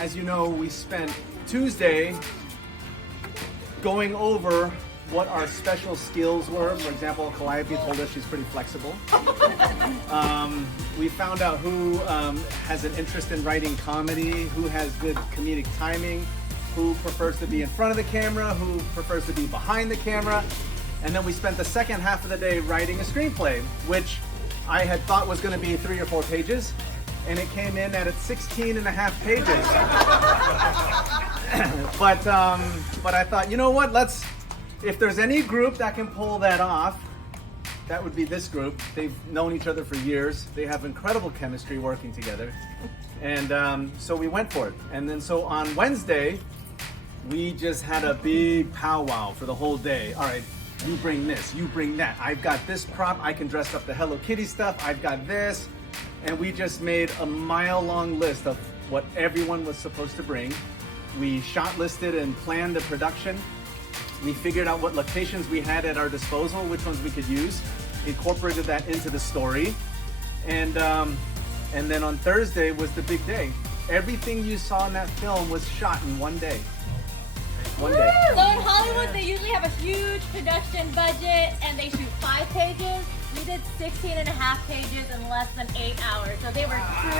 as you know, we spent Tuesday going over what our special skills were. For example, Calliope told us she's pretty flexible. We found out who has an interest in writing comedy, who has good comedic timing, who prefers to be in front of the camera, who prefers to be behind the camera. And then we spent the second half of the day writing a screenplay, which I had thought was going to be 3 or 4 pages, and it came in at 16 and a half pages. But I thought, you know what, if there's any group that can pull that off, that would be this group. They've known each other for years. They have incredible chemistry working together. And so we went for it. And then so on Wednesday, we just had a big powwow for the whole day. All right, you bring this, you bring that. I've got this prop, I can dress up the Hello Kitty stuff, I've got this. And we just made a mile-long list of what everyone was supposed to bring. We shot listed and planned the production. We figured out what locations we had at our disposal, which ones we could use, incorporated that into the story. And then on Thursday was the big day. Everything you saw in that film was shot in one day. One day. So in Hollywood, they usually have a huge production budget and they shoot 5 pages. We did 16 and a half pages in less than 8 hours. So they were truly